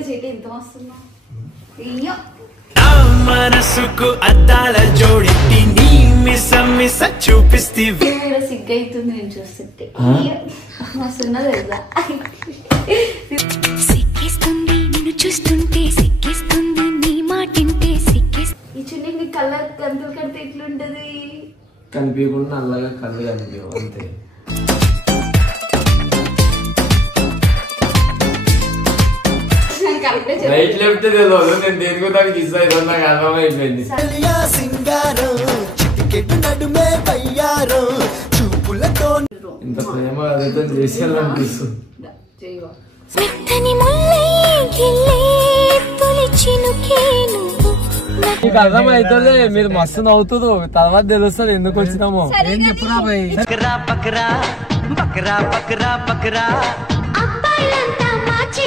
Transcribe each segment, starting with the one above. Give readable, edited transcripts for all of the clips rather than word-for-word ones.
ఎంత వస్తున్నా మనసుకు అద్దాల జోడెట్టి నీ మిస చూపిస్తే సిగ్గైతుంది నేను చూస్తుంటే వస్తున్నా తెలుసా సిక్కిస్తుంది నిన్ను చూస్తుంటే సిక్కిస్తుంది నీ మాటింటే సిక్కిస్తుంది ఈ చున్నీ నీ కలర్ గంతులు కడితే ఎట్లుంటది కనిపించకుండా నల్లగా కళ్ళు కనిపించవు అంతే. రైట్ లెఫ్ట్ తెలియదు నేను దేనికి దానికి ఇస్తాను నాకు అర్థమైపోయింది. ఇంత ప్రేమ అదే చేసేయాలనిపిస్తుంది. మీకు అర్థమైతే మీరు మస్తు నవ్వుతుంది తర్వాత తెలుస్తుంది ఎందుకు వచ్చినామో. ఏం చెప్పురా భయ్.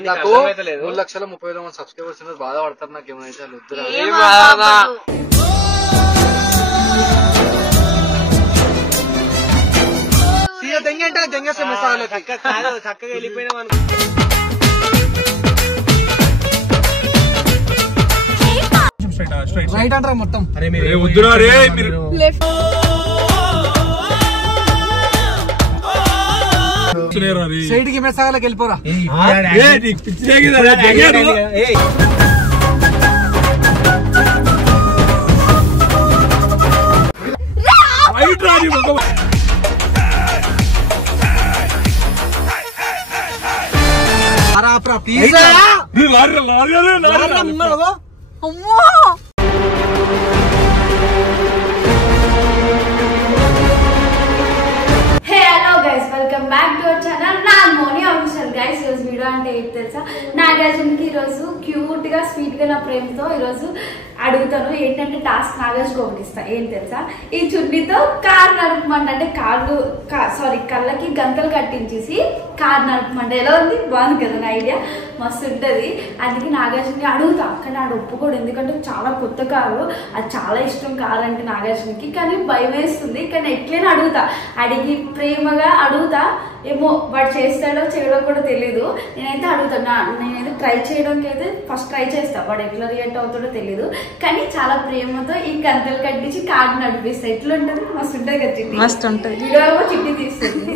నాకు 3,30,000 సబ్స్క్రైబర్స్ బాధపడతారు. నాకు ఏమైతే చక్కగా వెళ్ళిపోయినా రైట్ అంటారా మొత్తం. సైడ్ కి మెసాలకు వెళ్ళిపోరా. Welcome back to our channel Nagamoni official. Guys ఈరోజు వీడియో అంటే ఏంటి తెలుసా, నాగార్జునకి ఈరోజు క్యూట్ గా స్వీట్ గా నా ప్రేమతో ఈరోజు అడుగుతాను. ఏంటంటే టాస్క్ నాగార్జునకి ఒకటి ఇస్తా. ఏంటి తెలుసా, ఈ చున్నీతో కార్ నడపమంట. అంటే కళ్ళకి గంతలు కట్టించేసి కార్ నడపమంట. ఎలా ఉంది? బాగుంది కదా నా ఐడియా, మస్తు ఉంటది. అందుకే నాగార్జునకి అడుగుతా. కానీ ఆడు ఒప్పుకోడు, ఎందుకంటే చాలా కొత్త కారు, అది చాలా ఇష్టం కారు అంటే నాగార్జునకి. కానీ భయం వేస్తుంది, కానీ ఎట్లైనా అడుగుతా. అడిగి ప్రేమగా అడుగుతా. ఏమో వాడు చేస్తాడో చేయడో కూడా తెలీదు. నేనైతే అడుగుతా. నేనైతే ట్రై చేయడానికి అయితే ఫస్ట్ ట్రై చేస్తా. వాడు ఎట్లా రియాక్ట్ అవుతాడో తెలీదు. కానీ చాలా ప్రేమతో ఈ గంతలు కట్టించి కారు నడిపిస్తా. ఎట్లుంటది? మస్తు ఉంటుంది కదా చిట్టి. మస్తు ఉంటుంది. వీడియో చిట్టి తీస్తుంది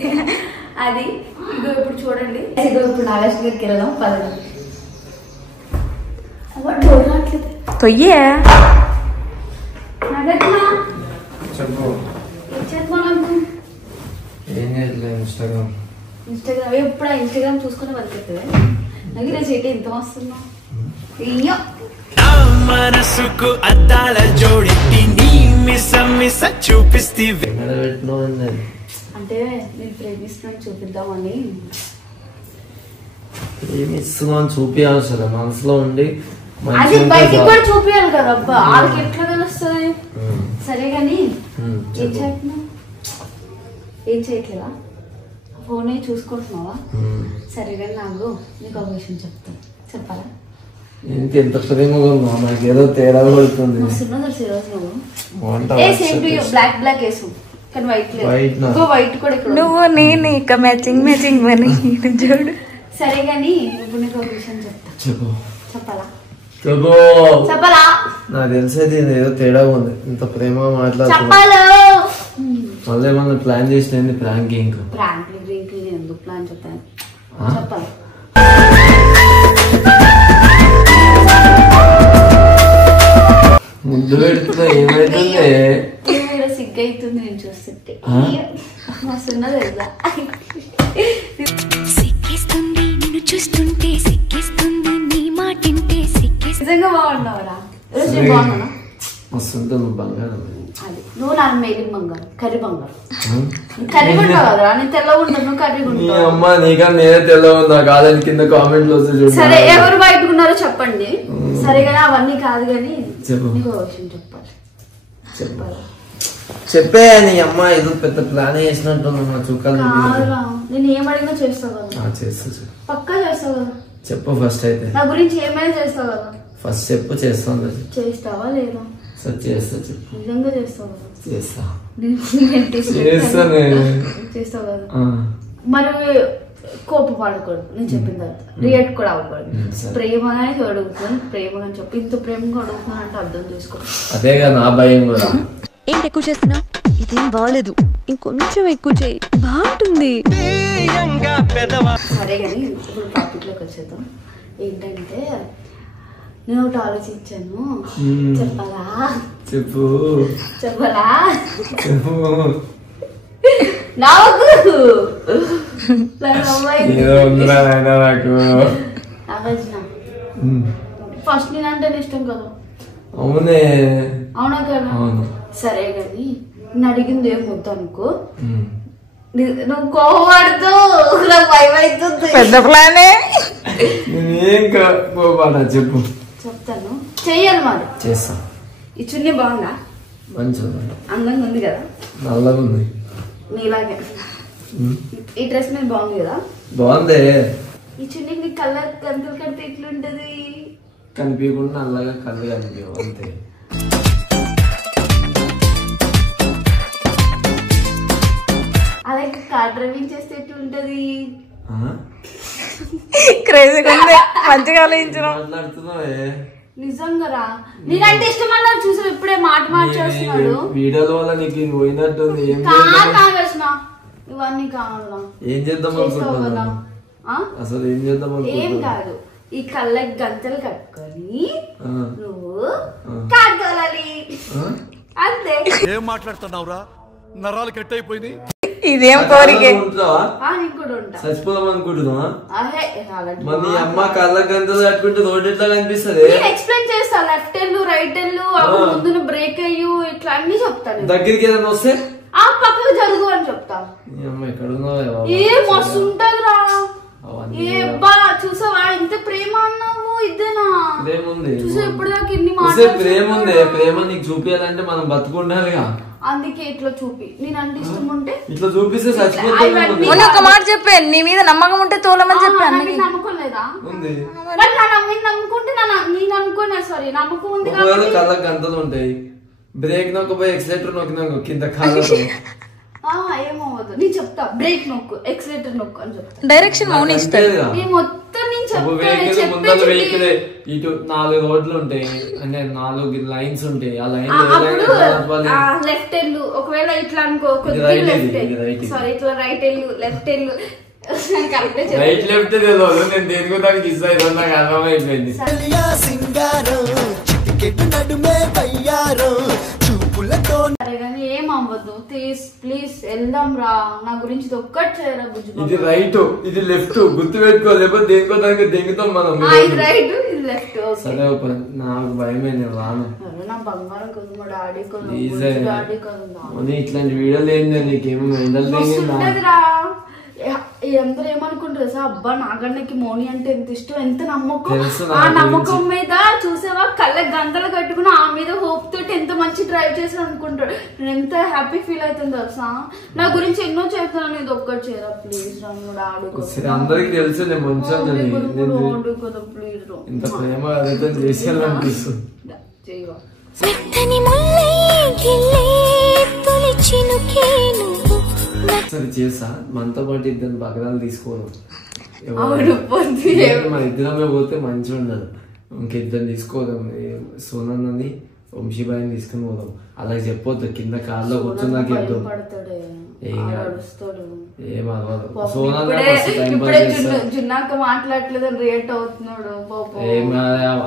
అది. ఇదో ఇప్పుడు చూడండి. ఇదో ఇప్పుడు నాగార్జున దగ్గరికి వెళ్దాం. పదవి తొయ్యే నాగార్జున ఇన్స్టాగ్రామ్ ఎప్పుడు ఇన్స్టాగ్రామ్ చూసుకుని బతికేస్తుంది. నాకు ఈరోజు ఏంటి ఎంత వస్తున్నా మనసుకు అద్దాల జోడెట్టి నీ మిస చూపిస్తే అంటే నేను ప్రేమిస్తున్నాను చూపిద్దామని. ప్రేమిస్తున్నాను చూపించాలి సార్ మనసులో ఉండి. అది బయటికి కూడా చూపించాలి కదా. అబ్బా వాళ్ళకి ఎట్లా తెలుస్తుంది? సరే గాని ఏం చేస్తున్నావు? ఏం చేయట్లేదా? ఫోనే చూసుకుంటున్నావా? సరే కానీ నాకు నీకు ఒక విషయం చెప్తాను. చెప్పాలా? ఎంత ప్రేమగా ఉన్నా నాకు ఏదో తేడా పడుతుంది. బ్లాక్ వేసు కానీ వైట్ లేదు. వైట్ కూడా నువ్వు నేను ఇక మ్యాచింగ్ అని చూడు. సరే గాని ఇప్పుడు నీకు ఒక విషయం చెప్తా. చెప్పాలా? చెప్పాలా? నాకు తెలిసేది ఏదో తేడా ఉంది. ఇంత ప్రేమగా మాట్లాడుతున్నా. మళ్ళీ ఏమన్నా ప్లాన్ చేసిన ప్రాంక్ ఇంకా ఎందుకు ప్లాన్ చెప్తాను. చెప్పాలా? ముద్దు పెడుతున్నా ఏమైతుంది? సిగ్గైతుంది నేను చూస్తుంటే. వస్తున్నా తెలుసా? సిక్కిస్తుంది నిన్ను చూస్తుంటే సిక్కిస్తుంది నీ మాటింటే సిక్కిస్తుంది. నిజంగా బాగున్నావురా. రోజు బాగున్నా మస్తు బంగారం. అది నువ్వు నా మేలి బంగారు, కర్రీ బంగారు. కర్రీ ఉంటావు కదరా, నేను తెల్లగా ఉంటాను, నువ్వు కర్రీ ఉంటావు. అమ్మా నీకా నేనే తెల్లగా ఉన్నా కాదని కింద కామెంట్లు వస్తే చూడు. సరే ఎవరు బయటకు ఉన్నారో చెప్పండి. సరే కానీ అవన్నీ కాదు కానీ నీకు విషయం చెప్పాలి. చెప్పాలా? చెప్పే నీ అమ్మ ఏదో పెద్ద ప్లాన్ చేసినట్టు చుక్కలు. నేను ఏం అడిగినా చేస్తావు కదా? చేస్తా. పక్కా చేస్తావు కదా? చెప్పు ఫస్ట్ అయితే. నా గురించి ఏమైనా చేస్తావు కదా? ఫస్ట్ చెప్పు. చేస్తాను. చేస్తావా లేదా? సార్ చేస్తా. చెప్పు. నిజంగా చేస్తావు కదా? చేస్తా. చేస్తావు కదా? మరి కోపపడకూడదు. నేను చెప్పిన తర్వాత రియాక్ట్ కూడా అవ్వకూడదు. ప్రేమగా అడుగుతున్నాను, ప్రేమగా చెప్పి ఇంత ప్రేమగా అడుగుతున్నాను అంటే అర్థం చేసుకో. అదేగా నా భయం కూడా. ఏంటి ఎక్కువ చేస్తున్నావు? ఇదేం బాగలేదు, ఇంకొంచెం ఎక్కువ చేయి, బాగుంటుంది. సరే కానీ ఇప్పుడు టాపిక్లోకి వచ్చేద్దాం. ఏంటంటే నేను ఒకటి ఆలోచించాను. చెప్పాలా? చెప్పు. చెప్పాలా? చెప్పు. నాకు ఫస్ట్ నేనంటే ఇష్టం కదా. అవునే. అవునా కదా? సరే కానీ నేను అడిగింది ఏం వద్దు అనుకో, నువ్వు కోపడుతూ నాకు భయం అవుతుంది. పెద్ద ప్లానే. నేనేం కోపడా చెప్పు. చెప్తాను, చెయ్యాలి మరి. చేస్తా. ఈ చున్నీ బాగుందా? మంచిగా అందంగా ఉంది కదా? నల్లగా ఉంది నీలాగే. ఈ డ్రెస్ మీద బాగుంది కదా? బాగుంది. ఈ చున్నీ నీ కలర్ గంతులు కడితే ఎట్లుంటది? కనిపించకుండా నల్లగా కళ్ళు కనిపించవు అంతే. అలాగే కార్ డ్రైవింగ్ చేస్తే ఎట్లుంటది? క్రేజీగా ఉంది, మంచిగా ఆలోచించు. మాట్లాడుతున్నావే నిజంగా రా. నేనంటే ఇష్టం అన్నారు చూసావు, ఇప్పుడే మాట మార్చేస్తున్నాడు. వీడియోల వల్ల నీకు పోయినట్టుంది. కావేసిన ఇవన్నీ కావాలా? ఏం చేద్దాం అనుకుంటున్నా? అసలు ఏం చేద్దాం ఏం కాదు, ఈ కళ్ళకి గంటలు కట్టుకొని నువ్వు కాడుకోవాలి అంతే. ఏం మాట్లాడుతున్నావురా? నరాలు కట్ అయిపోయింది. ఇదేం కోరికే. చచ్చిపోదాం అనుకుంటున్నా. మరి నీ అమ్మ కళ్ళకి గంటలు కట్టుకుంటే రోడ్ ఎట్లా కనిపిస్తుంది? ఎక్స్ప్లెయిన్ చేస్తా. లెఫ్ట్ ఎల్లు, రైట్ ఎల్లు, ముందు బ్రేక్ అయ్యు, ఇట్లా అన్ని చెప్తాను. దగ్గరికి ఏదైనా వస్తే ఆ పక్కకు జరుగు అని చెప్తా. ఏ మస్తు ఉంటది రా. ఏ బా చూసావా ఎంత ప్రేమ అన్నావు? ఇదేనా ప్రేమ ఉంది? చూసా ఇప్పుడు దాకా ఎన్ని మాట. ప్రేమ ఉంది. ప్రేమ నీకు చూపించాలంటే మనం బతుకుండాలిగా. అందుకే ఇట్లా చూపి. నేనంటే ఇష్టం ఉంటే ఇట్లా చూపిస్తే చచ్చిపోతాను. ఒక మాట చెప్పాను, నీ మీద నమ్మకం ఉంటే తోలమని చెప్పాను. నమ్మకం లేదా? ఉంది. నమ్ముకుంటే నేను అనుకున్నా. సారీ, నమ్మకం ఉంది. కళ్ళకి గంటలు ఉంటాయి. బ్రేక్ నొక్కపోయి ఎక్సలేటర్ నొక్కినా కింద కాళ్ళతో ఏమవ్వదు. నేను చెప్తా, బ్రేక్ నొక్కు, ఎక్సలేటర్ నొక్కు అని చెప్తా. డైరెక్షన్ మౌని ఇస్తాడు. మొత్తం నేను వెహికల్ ఇటు 4 రోడ్లు ఉంటాయి, అంటే 4 లైన్స్ ఉంటాయి. ఆ లైన్ లెఫ్ట్ ఎల్లు, ఒకవేళ ఇట్లా అనుకో, సారీ ఇట్లా రైట్ ఎల్లు, లెఫ్ట్ ఎల్లు. రైట్ లెఫ్ట్ తెలియదు. నేను దేనికో దానికి ఇస్తాను, నాకు అర్థమైపోయింది. ఏమవ్వదు, ప్లీజ్ వెళ్దాం రా. నా గురించి ఒక్కటి చేయరా బుజ్జి. ఇది రైట్, ఇది లెఫ్ట్, గుర్తు పెట్టుకో. లేకపోతే దేనికో దానికి దెంగుతాం మనం. ఇది రైట్, ఇది లెఫ్ట్. సరే నాకు భయమే, నేను రాను. నా బంగారం కదా, మా డాడీ కదా, ఇట్లాంటి వీడియోలు ఏంది నీకేమో మెంటల్ రా. అందరూ ఏమనుకుంటారు సార్, అబ్బా నాగన్నకి మోని అంటే ఎంత ఇష్టం, ఎంత నమ్మకం. ఆ నమ్మకం మీద చూసావా కళ్ళకి గంటలు కట్టుకుని ఆ మీద హోప్ తోటి ఎంత మంచి డ్రైవ్ చేసాను అనుకుంటాడు. నేను ఎంత హ్యాపీ ఫీల్ అవుతుంది తెలుసా. నా గురించి ఎన్నో చెప్తున్నాను, ఇది ఒక్కటి చేయరా ప్లీజ్ రా. కూడా ఆడుకో, అందరికి తెలుసు నేను మంచిగా కదా ప్లీజ్ రా. ఇంత ప్రేమ చేసేయాలనిపిస్తుంది. సరే చేసా, మనతో పాటు ఇద్దరు బగరాలు తీసుకోను. మన ఇద్దరమే పోతే మంచిగా ఉండదు. ఇంకిద్దరు తీసుకోదాం. సోనన్నని, వంశీబాయిని తీసుకుని పోదాం. అలా చెప్పొద్దు, కింద కార్లో కూర్చొని నాకు ఇద్దాం. ఏం అవ్వదు. జున్నాక మాట్లాడలేదు, రియాక్ట్ అవుతున్నాడు.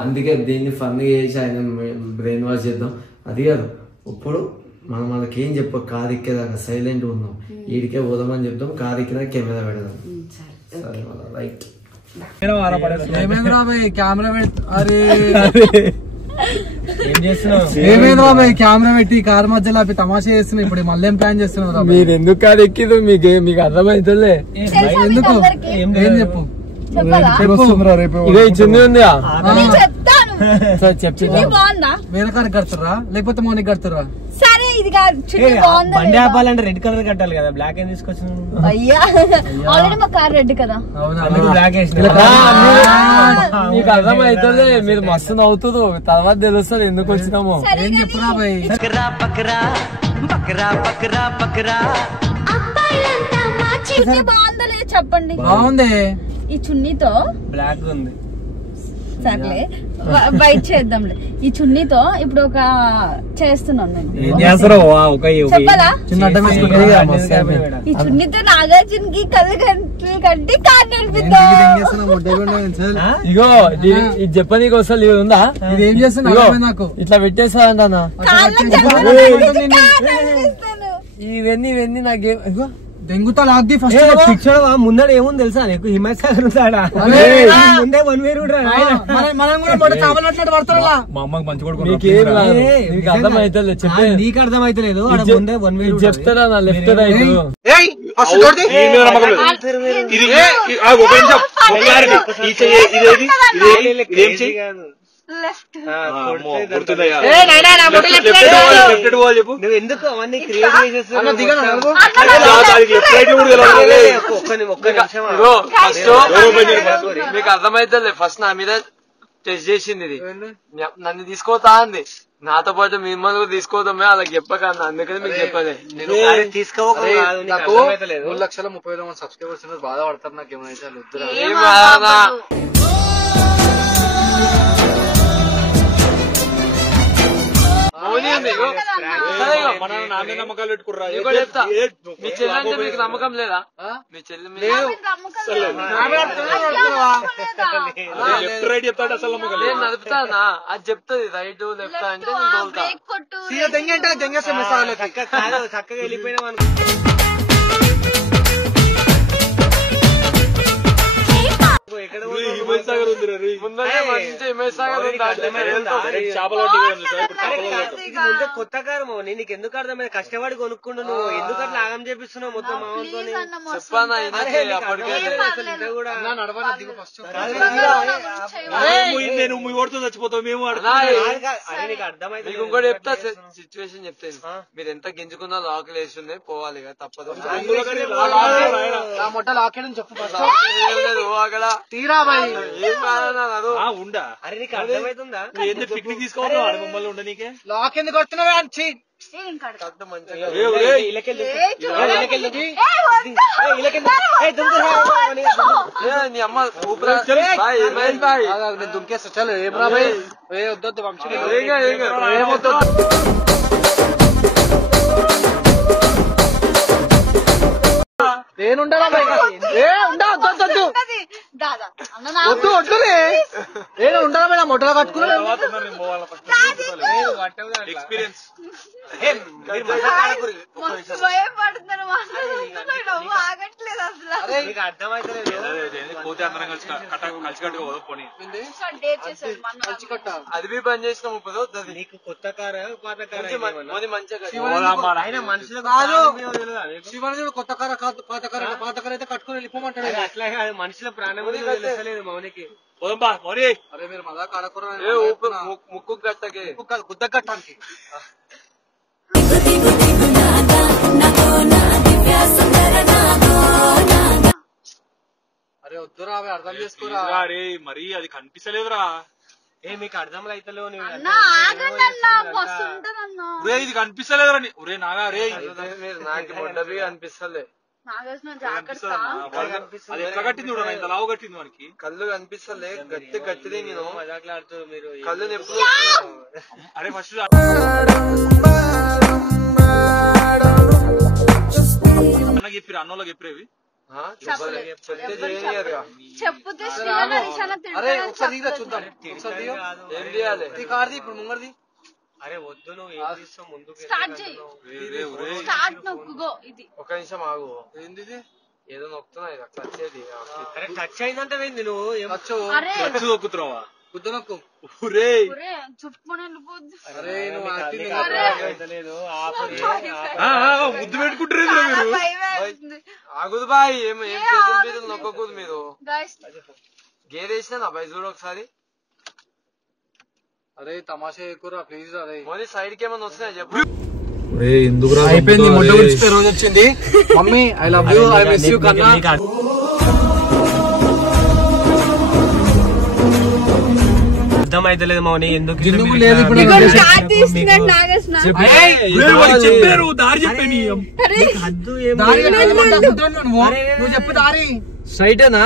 అందుకే దీన్ని ఫన్ చేసి ఆయన బ్రెయిన్ వాష్ చేద్దాం. అది కాదు, ఇప్పుడు మనం మనకేం చెప్ప, కారు ఎక్కేదాకా సైలెంట్ ఉందాం. ఈడికే పోదామని చెప్తాం. కారు ఎక్కినా కెమెరా పెడదాం. సరే రైట్. కెమెరా పెట్టి కారు మధ్యలో తమాషా చేస్తున్నావు. ఇప్పుడు మళ్ళీ ఏం ప్లాన్ చేస్తున్నావు? మీరు ఎందుకు కారు ఎక్కిదు మీకు అర్థమైతుందిలే. ఎందుకు ఏం చెప్పు. ఇదే చిన్న ఉందా? వేరే కారు కడుతురా లేకపోతే మౌనికి కడుతురా? సరే ఇది బండి ఆపాలంటే రెడ్ కలర్ కట్టాలి కదా, బ్లాక్ ఏం తీసుకొచ్చిన? అయ్యా ఆల్రెడీ మా కార్ రెడ్ కదా. బ్లాక్ వేసిన మీకు అర్థమైతుంది. మీరు మస్తు నవ్వుతుంది, తర్వాత తెలుస్తుంది ఎందుకు వచ్చినామో. ఏం చెప్పురా భయ్. బకరా బకరా బకరా బకరా బకరా బాగుందా లేదు చెప్పండి. బాగుంది. ఈ చున్నీతో బ్లాక్ ఉంది. సర్లే వైట్ చేద్దాంలే. ఈ చున్నీతో ఇప్పుడు ఒక చేస్తున్నాను నేను. చెప్పాలా? ఈ చున్నీతో నాగార్జునకి కళ్ళు కట్టి కార్ నడిపిద్దాం. ఇగో ఇది చెప్పనీకి వస్తుంది ఉందా? ఇది ఏం చేస్తున్నా నాకు ఇట్లా పెట్టేస్తానంటానా? ఇవన్నీ నాకేం దెంగుతా లాగ్ది ఫస్ట్ పిక్చర్ ముందర ఏముంది తెలుసా నీకు? హిమాయత్ సాగర్ ఉంటాడా ముందే 1 వేరు మనం కూడా మొదటి చావలట్టు పడతారా? మా అమ్మకి మంచి కొడుకు నీకు అర్థమైతలేదు చెప్పే. నీకు అర్థమైతలేదు ముందే 1 వేరు చెప్తారా నా లెఫ్ట్ రైట్ నువ్వు ఎందుకు అవన్నీ క్రియేట్ చేసేస్తున్నావు? మీకు అర్థమైతే ఫస్ట్ నా మీద టెస్ట్ చేసింది ఇది. నన్ను తీసుకోతా అంది. నాతో పాటు మిమ్మల్ని కూడా తీసుకోదామే అలా చెప్పకండి. అందుకని మీకు చెప్పలే. తీసుకోవాలి 3,30,000 సబ్స్క్రైబర్స్ బాధపడతారు. నాకు ఏమైతే నమ్మకాలు పెట్టుకుర్రా. మీ చెల్లి అంటే మీకు నమ్మకం లేదా? మీ చెల్లి చెప్తాడు అసలు నేను నడుపుతానా? అది చెప్తుంది రైట్ లెఫ్ట్ అంటే నేను తోలుతా. చక్కగా వెళ్ళిపోయినా కొత్త కారం నీకు ఎందుకు అర్థమైంది? కష్టపడి కొనుక్కుంటూ నువ్వు ఎందుకు అట్లా ఆగం చేపిస్తున్నావు మొత్తం మామూలుతో? చెప్పానా చచ్చిపోతావు మేము. నీకు అర్థమైంది. మీకు ఇంకోటి చెప్తా సిచ్యువేషన్ చెప్తాను. మీరు ఎంత గింజుకున్నా లాకులు వేస్తుంది పోవాలి కదా తప్పదు. ఉండా అరే నీకు అర్థమవుతుందా? పిక్నిక్ తీసుకోవాలి మమ్మల్ని ఉండ నీకే లాక్ ఎందుకు వస్తున్నావా? అమ్మ దుంకేస్తా చలో ఏం రాబాయ్ వద్దొద్దు వంశీ ఏమొద్దు. నేనుండాలా వద్దు వద్దులే. నేను ఉండాలా మేడం మొట్టలో కట్టుకున్నా ఎక్స్పీరియన్స్. అది బి బంద్ చేసినాము. నీకు కొత్త కార పాత కార శివాజీ కొత్త కార కాదు పాత కార. పాత కార అయితే కట్టుకుని వెళ్ళిపోమంటాడు. అట్లా కాదు మనుషుల ప్రాణం తెలుసలేదు మౌనికి. అరే మీరు మళ్ళా కాడకూర ముక్కు గట్టకి గుద్ద కట్టానికి. అరే వద్దురా అర్థం చేసుకోరా. అరే మరి అది కనిపిస్తలేదురా. ఏ మీకు అర్థం అయితలేవు. ఇది కనిపిస్తలేదురా. ఒరే నాగా రే నాకు మొట్టవి అనిపిస్తలే. అది ఎట్లా కట్టింది కూడా ఇంత లావు కట్టింది మనకి. కళ్ళు కనిపిస్తలే గట్టిదే. నేను మజాకులాడుతూ మీరు కళ్ళు ఎప్పుడు. అరే ఫస్ట్ చెప్పిరు అన్నోళ్ళకి చెప్పిరేవి ఇప్పుడు ముంగడిది. అరే వద్దు నువ్వు ఏం చేస్తావు ముందుకు. ఒక నిమిషం ఆగు. ఏంది ఏదో నొక్కుతున్నా టచ్ అయ్యేది. అరే టచ్ అయిందంటే ఏంది నువ్వు టచ్ నొక్కుతున్నావా? గుద్ద నొక్కు. ముద్దు పెట్టుకుంటారు మీరు. ఆగుదు బాయ్ ఏం చేతులు నొక్కకూడదు మీరు. గేదేసినా నా బాయ్ చూడు ఒకసారి. అరే తమాషా ఎక్కువ ప్లీజ్. అరే మళ్ళీ సైడ్ కి ఏమన్నా వస్తున్నాయి చెప్పు. అయిపోయింది మొట్ట గురించి రోజు వచ్చింది. Mummy I love you I miss you కన్నా. అర్థం అయితే లేదు మౌని ఎందుకు చెప్పారు దారి చెప్పాను నువ్వు చెప్పు దారి స్ట్రైటేనా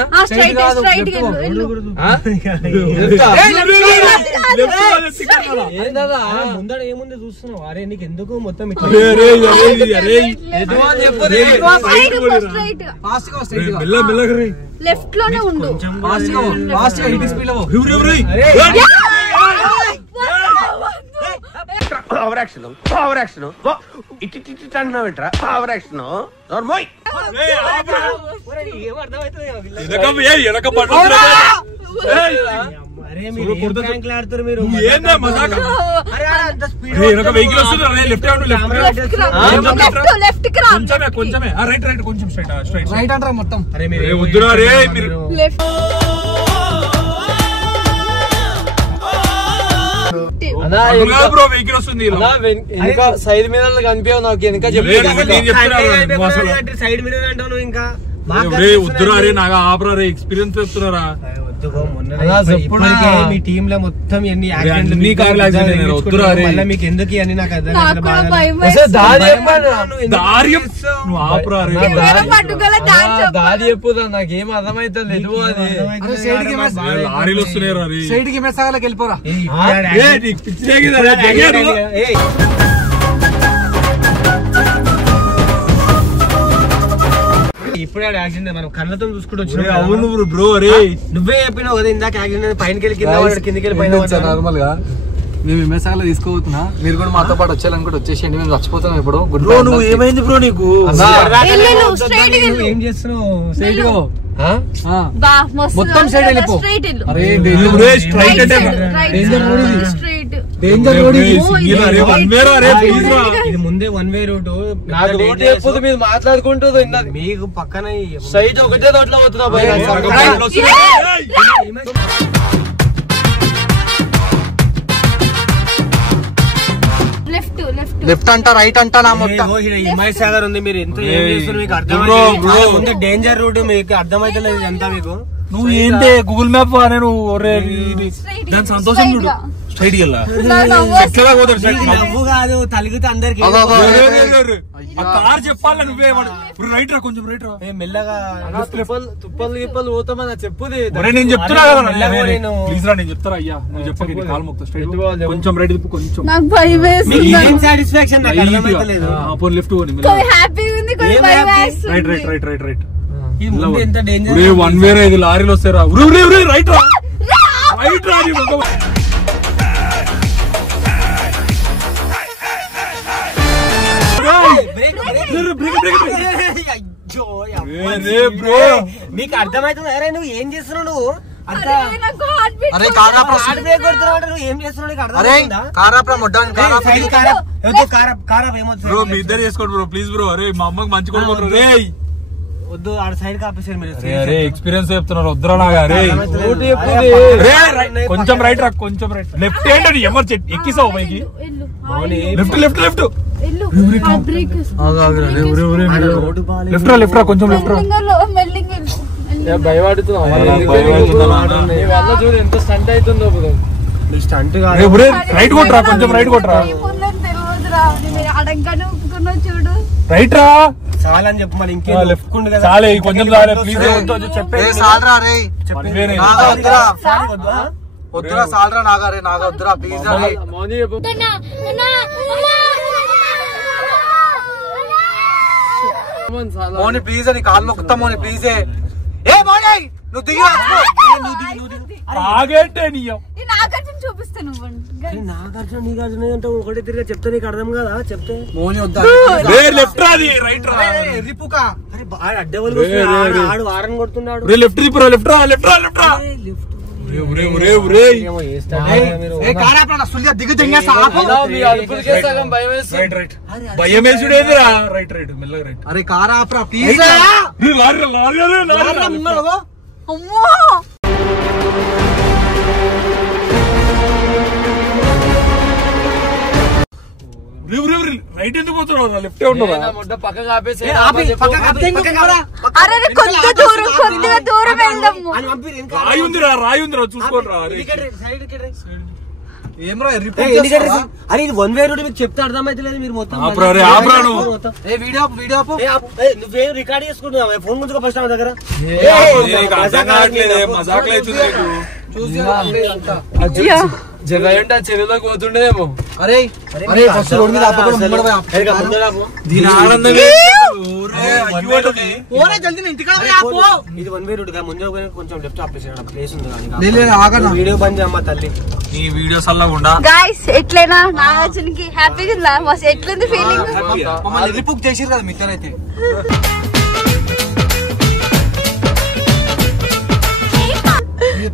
ముందర ఏముంది చూస్తున్నావు అరే నీకు ఎందుకు మొత్తం లెఫ్ట్ లోనే ఉండు పవర్ యాక్షన్ ఇటు అంటున్నావు ఏంట్రా పవర్ యాక్షన్ కొంచెమే రైట్ కొంచెం స్ట్రైట్ అంటారా మొత్తం బ్రో వెహికల్ వస్తుంది సైడ్ మీద కనిపించావు నాకు వెనక సైడ్ మీద అంటావు నువ్వు ఇంకా వద్దురా రే నాకు ఆపరా రే ఎక్స్పీరియన్స్ చెప్తున్నారా మీ టీమ్ లో మొత్తం ఎన్ని మీకు ఎందుకు అని నాకు దారి చెప్పుదా నాకేం అర్థమైతే లేదు లారీలు వస్తున్నాయి సైడ్ కి మెసాలకి వెళ్ళిపోరా ఇప్పుడే యాక్సిడెంట్ మనం కళ్ళతో చూసుకుంటూ వచ్చిన అవును బ్రో అరే నువ్వే చెప్పినావు కదా ఇందాక యాక్సిడెంట్ పైనకి వెళ్ళి కిందకి వెళ్ళి పైన నార్మల్ గా మేము ఎంఎస్ఆర్ లో తీసుకోబోతున్నా మీరు కూడా మాతో పాటు వచ్చేయాలనుకుంటే వచ్చేసేయండి మేము చచ్చిపోతాం ఇప్పుడు బ్రో నువ్వు ఏమైంది బ్రో నీకు ఏం చేస్తున్నావు సైడ్ మొత్తం సైడ్ వెళ్ళిపో ఇది ముందే వన్ వే రూట్ నాకు రోడ్ చెప్పదు మీరు మాట్లాడుకుంటుంది మీకు పక్కన సైడ్ ఒకటే రోడ్లో పోతున్నా లెఫ్ట్ అంటా రైట్ అంటా నా మొత్తం హిమాయత్ సాగర్ ఉంది మీరు ఎంత ఏం చేస్తున్నారు మీకు అర్థం ముందు డేంజర్ రూట్ మీకు అర్థమైతే లేదు ఎంత మీకు నువ్వు ఏంటి గూగుల్ మ్యాప్ నేను దాని సంతోషం చూడు స్ట్రైట్ నవ్వు కాదు తలిగితే అందరికి కార్ చెప్పాలి నువ్వే రైట్ రా కొంచెం రైట్ రా మెల్లగా తుప్పలు గిప్పలు పోతామని చెప్పుది నేను చెప్తున్నా కదా ప్లీజ్ రా నేను చెప్తారా అయ్యా నువ్వు చెప్పక కాలు మొత్తం స్ట్రైట్ కొంచెం రైట్ తిప్పు కొంచెం నాకు భయం వేస్తుంది సాటిస్ఫాక్షన్ నాకు అర్థమైతే లేదు పోనీ లెఫ్ట్ పోనీ హ్యాపీగా ఉంది కొంచెం భయం వేస్తుంది రైట్ ఇది ముందు ఎంత డేంజర్ వన్ వేరే ఇది లారీలు వస్తారా రైట్ రా రైట్ రా నీకు అర్థమవుతుంది అరే నువ్వు ఏం చేస్తున్నావు నువ్వు అరే కారా హార్ట్ బ్రేక్ కొడుతున్నావు నువ్వు ఏం చేస్తున్నావు నీకు బ్రో మీ ఇద్దరు చేసుకోండి బ్రో ప్లీజ్ బ్రో అరే మా అమ్మకి మంచి కొడుకుంటారు రే వద్దు ఆడ సైడ్ కాపేసారు మీరు అరే ఎక్స్పీరియన్స్ చెప్తున్నారు వద్దురా నాగా రే కొంచెం రైట్ రా కొంచెం రైట్ లెఫ్ట్ ఏంటండి ఎవరు ఎక్కిసావు పైకి లెఫ్ట్ లెఫ్ట్ రా కొంచెం లెఫ్ట్ రా భయపడుతున్నా చూడు ఎంత స్టంట్ అవుతుందో స్టంట్ రైట్ కొట్టరా కొంచెం రైట్ కొట్టరా చూడు రైట్ రా చాలా అని చెప్పు మళ్ళీ ఇంకే చాలే కొంచెం చాలే ప్లీజ్ వద్దురా సాలరా నాగారే నాగా వద్దురా ప్లీజ్ మోని ప్లీజ్ అని కాలు మొక్కుతా మోని ప్లీజ్ ఏ మోని నువ్వు దిగి చూపిస్తాను నాగార్జున నీగార్జున అంటే ఒకటే తిరిగా చెప్తే నీకు అర్థం కదా చెప్తే మోని వద్దా లెఫ్ట్ రాది రైట్ రా రిపుకా అరే అడ్డవలు ఆడు వారం కొడుతున్నాడు లెఫ్ట్ దిప్పురా లెఫ్ట్ రా లెఫ్ట్ రా లెఫ్ట్ రా భయం వేసుడేదిరా రైట్ రైట్ మెల్లగా రైట్ అరే కారా ప్లీజ్ రైట్ ఎందుకు పోతున్నావు లెఫ్ట్ ఉండదు పక్కగా ఆపేసి అరే కొద్దిగా దూరం వెళ్దాము. రాయుందిరా చూసుకోరా. ఏమరా అరే ఇది 1 వే రూట్ మీకు చెప్తే అర్థమైతలేదు మీరు మొత్తం నువ్వేం రికార్డ్ చేసుకుంటున్నావు ఫోన్ గురించి ఫస్ట్ దగ్గర జగంటే చెరువులోకి పోతుండేమో. అరే ఫస్ట్ రోడ్ మీద ఇది 1 వే రూట్ ముందు కొంచెం లెఫ్ట్ ఆపేసి ప్లేస్ ఉంది వీడియో బంద్ చేయమ్మా తల్లి. ఈ వీడియోస్ అల్లకుండా గైస్ ఎట్లైనా నాగార్జునకి హ్యాపీగా ఉందా? మస్తు ఎట్లుంది ఫీలింగ్? మమ్మల్ని రిపుక్ చేసిరు కదా మిత్తనైతే.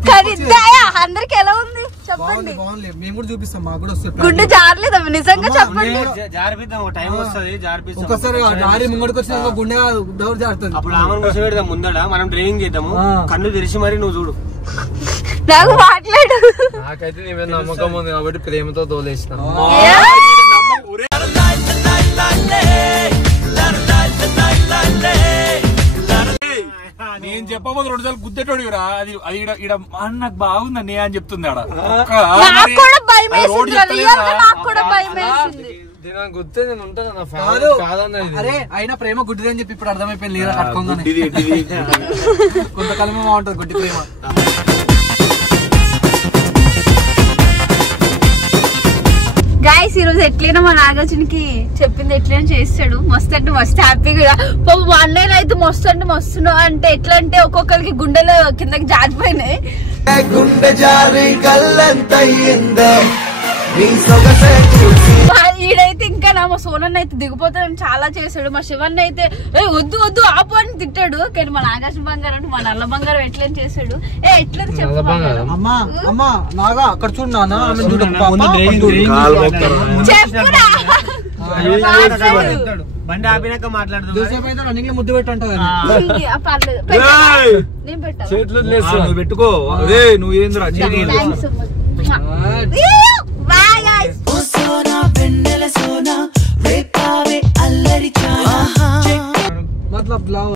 కానీ దయా అందరికి ఎలా ఉంది చెప్పండి. మేము కూడా చూపిస్తాం, మాకు కూడా వస్తుంది. గుండె జారలేదా నిజంగా చెప్పండి. జారిపిద్దాం టైం వస్తుంది జారిపిస్తాం. ఒకసారి జారి ముంగడికి వచ్చిన గుండె డోర్ జారుతుంది. అప్పుడు ఆమెను కూర్చోబెడదాం ముందడ మనం డ్రైవింగ్ చేద్దాము. కన్ను తెరిచి మరి నువ్వు చూడు. నాకు మాట్లాడు. నాకైతే నీ మీద నమ్మకం ఉంది కాబట్టి ప్రేమతో తోలేసిన. నేను చెప్పబోదు 2 సార్లు గుద్దేటోడు అది అది నాకు బాగుందండి అని చెప్తుంది ఆడ. నాకు కూడా భయం వేసింది, నాకు కూడా భయం వేసింది. గుర్తే నేను ఉంటాను. అరే అయినా ప్రేమ గుడ్డిది అని చెప్పి ఇప్పుడు అర్థమైపోయింది. లేదా కట్టుకోగానే కొంతకాలమే బాగుంటది గుడ్డి ప్రేమ. గైస్ ఈ రోజు ఎట్లైనా మా నాగార్జునకి చెప్పింది ఎట్లైనా చేస్తాడు. మస్తు అంటే మస్తు హ్యాపీగా. మా అన్నయ్యలు అయితే మస్తు అంటే మస్తు అంటే ఎట్లా అంటే ఒక్కొక్కరికి గుండెలు కిందకి జారిపోయినాయి. ఈడైతే ఇంకా మా సోనన్న అయితే దిగిపోతాడని చాలా చేశాడు. మా శివన్న అయితే వద్దు వద్దు ఆపు అని తిట్టాడు. కానీ మా నాగార్జున బంగారం మా నల్ల బంగారం ఎట్లా చేశాడు. ఎట్లా చెప్పురా అక్కడ చూడు బండి ఆపినాక మాట్లాడుతుంది. ముద్దు పెట్టంటావు నేను పెట్టుకో. అదే నువ్వేంద్రా मतलब